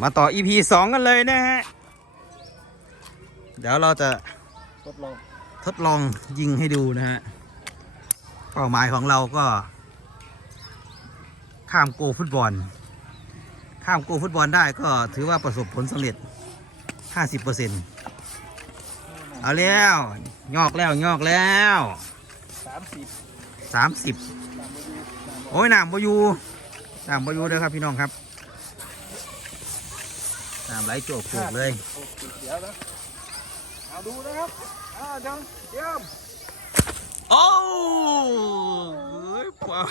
มาต่อ EP สองกันเลยนะฮะ เดี๋ยวเราจะทดลองทดลองยิงให้ดูนะฮะ เป้าหมายของเราก็ ข้ามโกฟุตบอล ข้ามโกฟุตบอลได้ก็ถือว่าประสบผลสำเร็จ 50%เอาแล้วงอกแล้วงอกแล้วสามสิบ30ตามมาดูตามโอ้ยน้ำบอยูน้ำบอยูเด้อครับพี่น้องครับ น้ำไหลโจกโจกเลยโอเคเดี๋ยวนะเอาดูนะครับอ่าจังเยี่ยมโอ้ยว้าว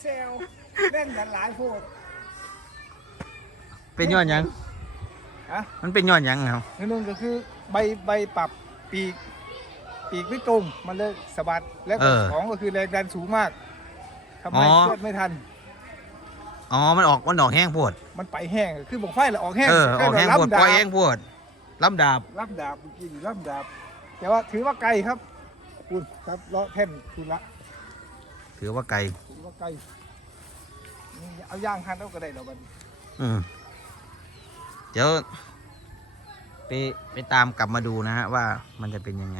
เซลเล่นกันหลายโพดเป็นยอดหยังฮะมันเป็นยอดหยังครับนี่นึงก็คือใบใบปรับปีกปีกไม่ตรงมันเลยสะบัดแล้วก็สองก็คือแรงดันสูงมากทำให้เคลื่อนไม่ทัน อ๋อ มันออกมันออกแห้งโพดมันไปแห้งคือบอกไฟละออกแห้งเออออกแห้งโพดค่ปล่อยดาบแห้งโพดลำดาบรับดาบเมื่อกี้นี่รับดาบ แต่ว่าถือว่าไกลครับคุณครับเลาะแท่นคุณละถือว่าไกลถือว่าไกลนี่เอาย่างหันเอาก็ได้แล้วมันอืมเดี๋ยวไปไปตามกลับมาดูนะฮะว่ามันจะเป็นยังไง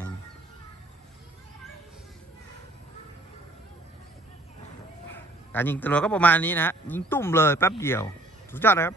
การยิงตำรวจก็ประมาณนี้นะฮะยิงตุ้มเลยแป๊บเดียว สุดยอดนะครับ